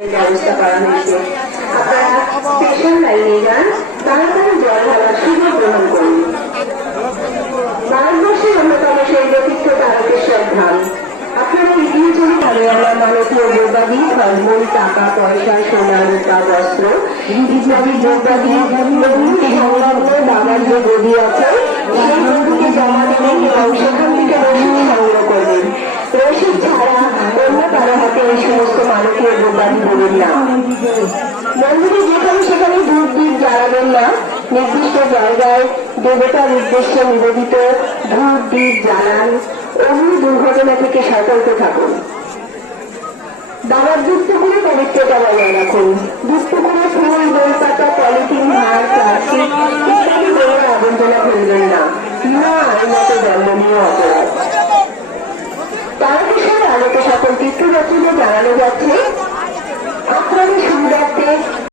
ব্যবস্থা করা হয়েছে। আপনারা স্টেশন লাইনে যান, তাড়াতাড়ি জল ঢালার সুযোগ গ্রহণ করুন। ভারতবর্ষের অন্যতম শৈবতীর্থ তারকেশ্বর ধাম। আপনারা এগিয়ে চলুন। হারিয়ানা মানবীয় দ্রব্যাদি, ফলমূল, টাকা পয়সা, সোনা রূপা, বস্ত্র ইত্যাদি দ্রব্যাদি মন্দির সংলগ্ন বাবার যে গদি আছে সেই গদিতে জমা দেবেন এবং সেখান থেকে রসিদ সংগ্রহ করবেন। রসিদ ছাড়া অন্য কারো হাতে এই সমস্ত মানবীয় দ্রব্যাদি দেবেন না। মন্দিরে যেখানে সেখানে ধূপ দ্বীপ জ্বালাবেন না। নির্দিষ্ট জায়গায় দেবতার উদ্দেশ্যে নিবেদিত ধূপ দ্বীপ জ্বালান। অগ্নি দুর্ঘটনা থেকে সতর্ক থাকুন। দাবারযুক্ত করে পবিত্র